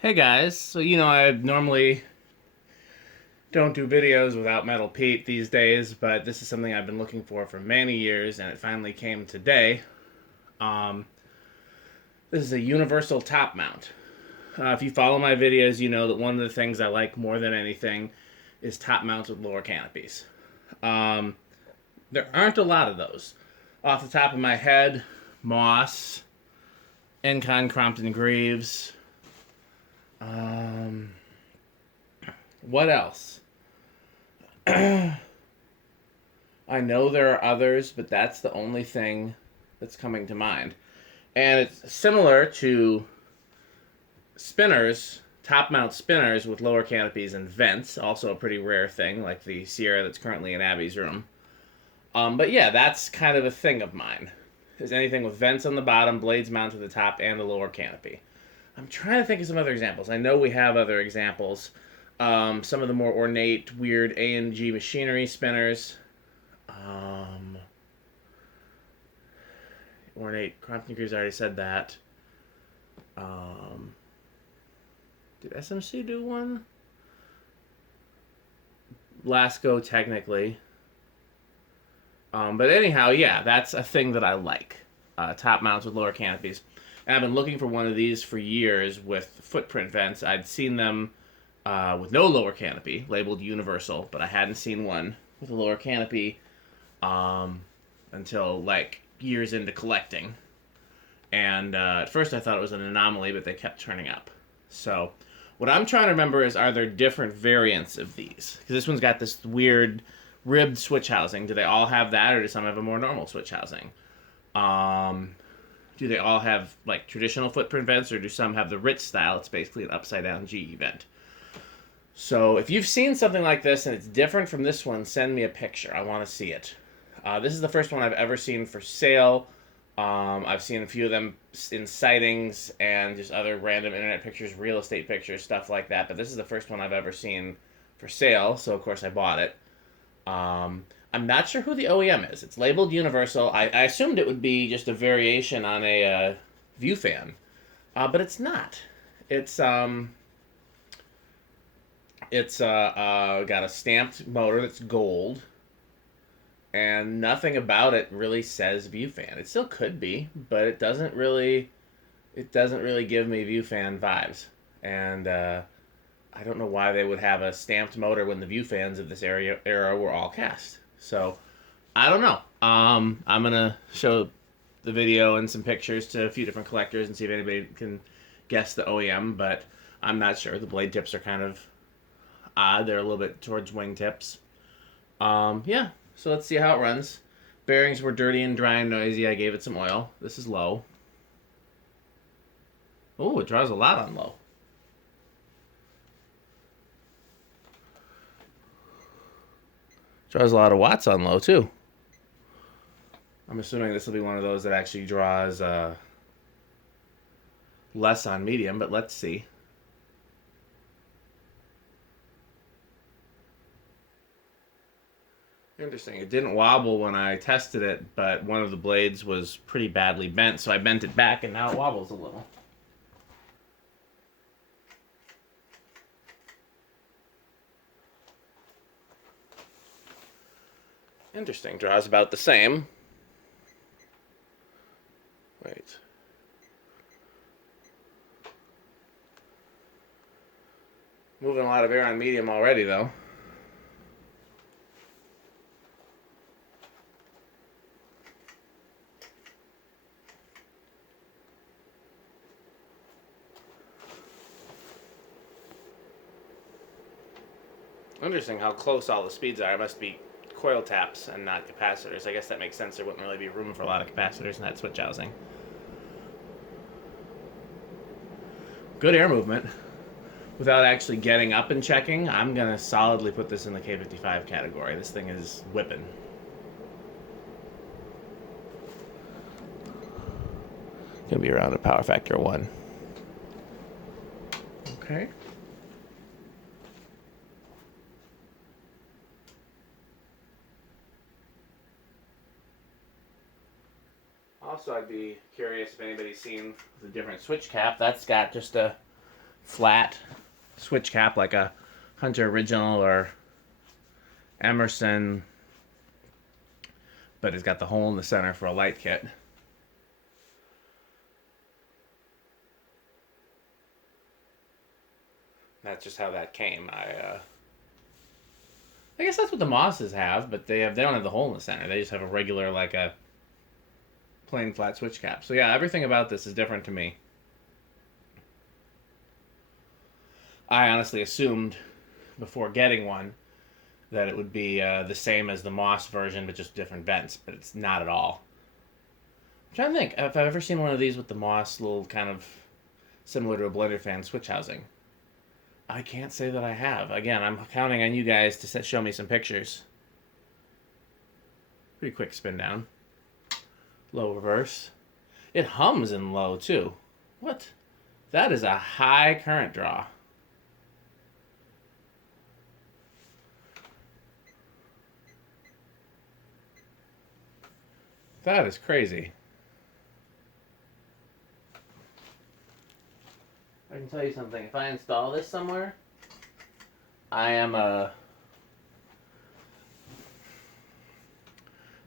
Hey guys, so I normally don't do videos without Metal Pete these days, but this is something I've been looking for many years, and it finally came today. Um, this is a universal top mount. If you follow my videos, you know that one of the things I like more than anything is top mounts with lower canopies. Um, there aren't a lot of those. Off the top of my head, Moss, Encon Crompton Greaves. Um, what else? I know there are others, but that's the only thing that's coming to mind. And it's similar to spinners, top mount spinners with lower canopies and vents, also a pretty rare thing, like the Sierra that's currently in Abby's room. But yeah, that's kind of a thing of mine. Is anything with vents on the bottom, blades mounted to the top, and a lower canopy. I'm trying to think of some other examples. I know we have other examples. Some of the more ornate, weird A&G machinery spinners. Um, Ornate Crompton Greaves, I already said that. Um, did SMC do one? Lasco, technically. But anyhow, yeah, that's a thing that I like. Top mounts with lower canopies. And I've been looking for one of these for years with footprint vents. I'd seen them with no lower canopy, labeled universal, but I hadn't seen one with a lower canopy until like years into collecting. And at first I thought it was an anomaly, but they kept turning up. So what I'm trying to remember is, are there different variants of these? Because this one's got this weird ribbed switch housing. Do they all have that, or do some have a more normal switch housing? Um, do they all have like traditional footprint vents, or do some have the Ritz style? It's basically an upside down GE vent. So if you've seen something like this and it's different from this one, send me a picture. I want to see it. This is the first one I've ever seen for sale. I've seen a few of them in sightings and just other random internet pictures, real estate pictures, stuff like that. But this is the first one I've ever seen for sale, so of course I bought it. I'm not sure who the OEM is. It's labeled Universal. I assumed it would be just a variation on a View fan, but it's not. It's got a stamped motor that's gold, and nothing about it really says View fan. It still could be, but it doesn't really. It doesn't really give me View fan vibes, and I don't know why they would have a stamped motor when the View fans of this era were all cast. So I don't know. I'm gonna show the video and some pictures to a few different collectors and see if anybody can guess the OEM, but I'm not sure. The blade tips are kind of odd. They're a little bit towards wing tips. Yeah, so let's see how it runs. Bearings were dirty and dry and noisy. I gave it some oil. This is low. Oh, it draws a lot on low. Draws a lot of watts on low, too. I'm assuming this will be one of those that actually draws less on medium, but let's see. Interesting. It didn't wobble when I tested it, but one of the blades was pretty badly bent, so I bent it back, and now it wobbles a little. Interesting. Draws about the same. Wait. Moving a lot of air on medium already, though. Interesting how close all the speeds are. It must be coil taps and not capacitors. I guess that makes sense. There wouldn't really be room for a lot of capacitors in that switch housing. Good air movement. Without actually getting up and checking, I'm going to solidly put this in the K55 category. This thing is whipping. Going to be around a power factor of 1. Okay. Also, I'd be curious if anybody's seen the different switch cap. That's got just a flat switch cap like a Hunter Original or Emerson, but it's got the hole in the center for a light kit. That's just how that came. I guess that's what the Mosses have, but they don't have the hole in the center. They just have a regular, like a plain flat switch cap. So yeah, everything about this is different to me. I honestly assumed before getting one that it would be the same as the Moss version, but just different vents, but it's not at all. I'm trying to think if I've ever seen one of these with the Moss little kind of similar to a blender fan switch housing. I can't say that I have. Again, I'm counting on you guys to show me some pictures. Pretty quick spin down. Low reverse. It hums in low, too. What? That is a high current draw. That is crazy. I can tell you something. If I install this somewhere, I am not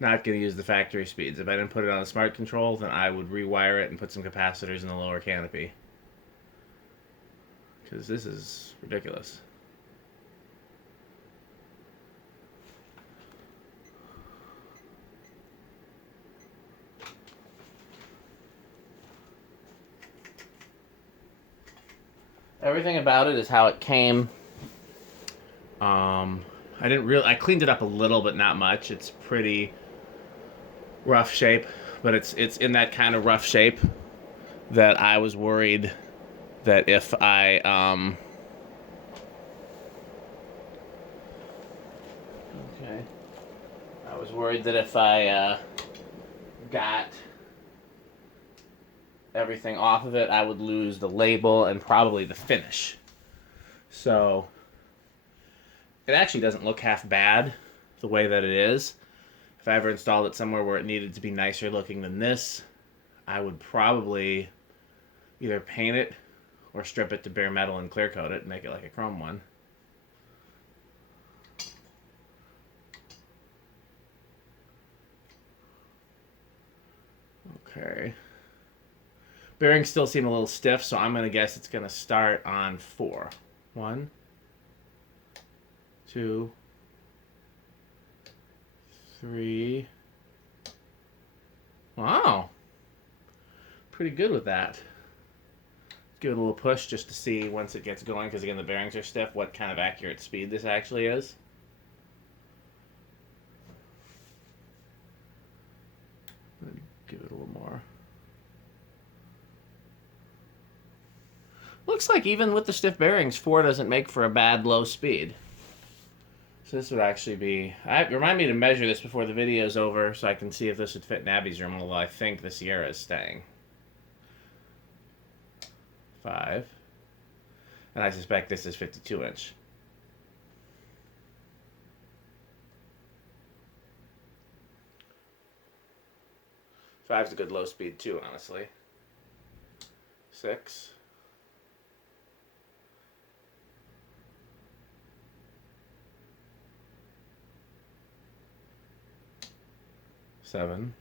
going to use the factory speeds. If I didn't put it on a smart control, then I would rewire it and put some capacitors in the lower canopy. Because this is ridiculous. Everything about it is how it came. I cleaned it up a little, but not much. It's pretty rough shape, but it's in that kind of rough shape that I was worried that if I got everything off of it, I would lose the label and probably the finish. So it actually doesn't look half bad the way that it is. If I ever installed it somewhere where it needed to be nicer looking than this, I would probably either paint it or strip it to bare metal and clear coat it and make it like a chrome one. Okay. Bearings still seem a little stiff, so I'm going to guess it's going to start on 4. 1, 2, 3. Wow. Pretty good with that. Give it a little push just to see once it gets going, because again the bearings are stiff, what kind of accurate speed this actually is. Give it a little more. Looks like even with the stiff bearings, 4 doesn't make for a bad low speed. So this would actually be... remind me to measure this before the video's over so I can see if this would fit in Abby's room, although I think the Sierra is staying. 5. And I suspect this is 52 inch. Five's a good low speed too, honestly. 6. 7.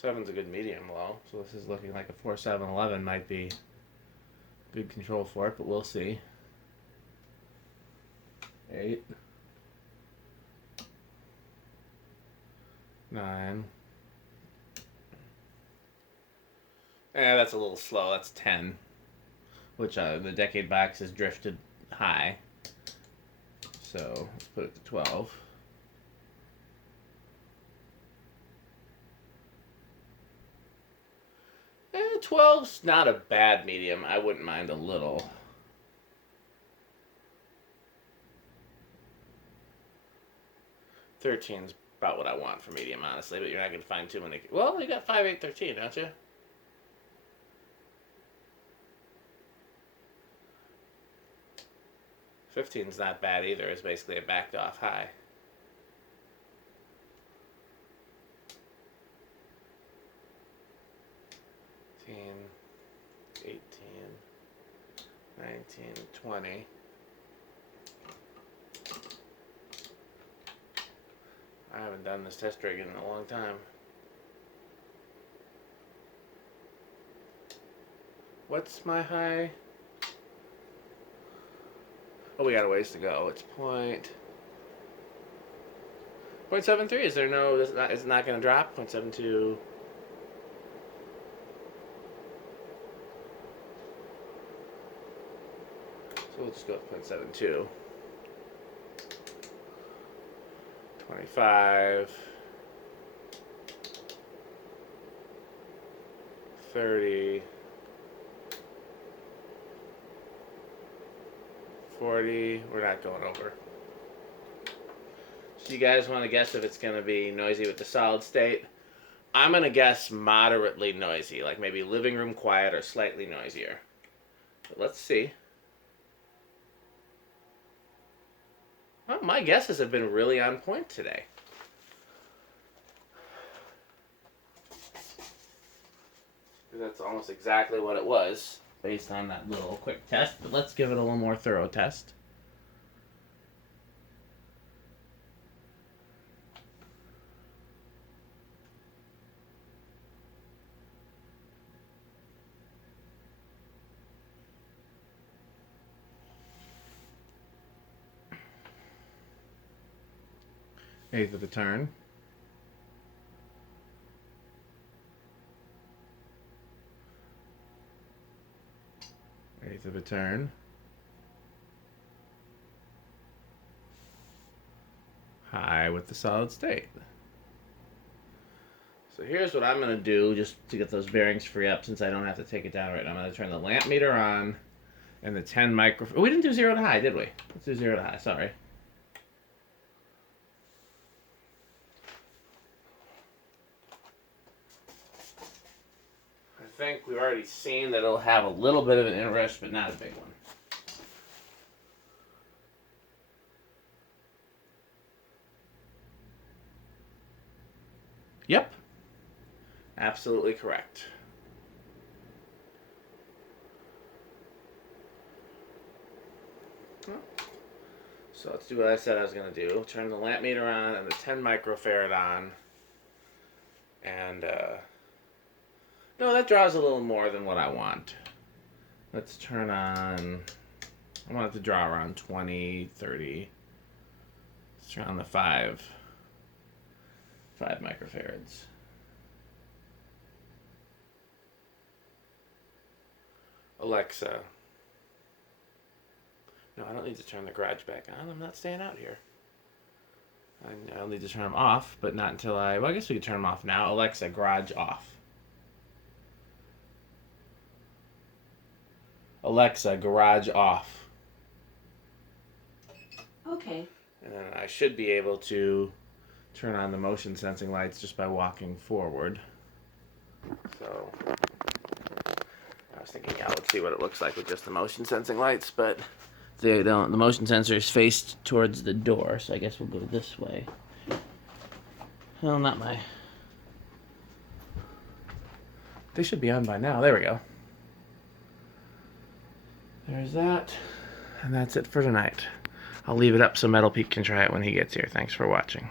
7's a good medium low, so this is looking like a 4.711 might be good control for it, but we'll see. 8. 9. That's a little slow. That's 10, which the decade box has drifted high. So let's put it to 12. 12's not a bad medium. I wouldn't mind a little. 13's about what I want for medium, honestly, but you're not going to find too many. Well, you got 5, 8, 13, don't you? $15's not bad either. It's basically a backed off high. 18, 19, 20. I haven't done this test rig in a long time. What's my high? Oh, we got a ways to go. It's 0.73. Is there no? It's not going to drop. 0.72. So we'll just go with 0.72. 25. 30. 40. We're not going over. So you guys want to guess if it's going to be noisy with the solid state? I'm going to guess moderately noisy, like maybe living room quiet or slightly noisier. But let's see. Well, my guesses have been really on point today. That's almost exactly what it was based on that little quick test, but let's give it a little more thorough test. Eighth of a turn. Eighth of a turn. High with the solid state. So here's what I'm going to do just to get those bearings free up since I don't have to take it down right now. I'm going to turn the lamp meter on and the 10 micro... Oh, we didn't do 0 to high, did we? Let's do 0 to high, sorry. I think we've already seen that it'll have a little bit of an inrush, but not a big one. Yep. Absolutely correct. So let's do what I said I was going to do. Turn the lamp meter on and the 10 microfarad on. And, no, that draws a little more than what I want. Let's turn on... I want it to draw around 20, 30. Let's turn on the 5 microfarads. Alexa. No, I don't need to turn the garage back on. I'm not staying out here. I'll need to turn them off, but not until well, I guess we can turn them off now. Alexa, garage off. Alexa, garage off. Okay. And then I should be able to turn on the motion sensing lights just by walking forward. So I was thinking, yeah, let's see what it looks like with just the motion sensing lights, but they don't. The motion sensor is faced towards the door, so I guess we'll go this way. Well, not my... They should be on by now. There we go. There's that. And that's it for tonight. I'll leave it up so Metal Pete can try it when he gets here. Thanks for watching.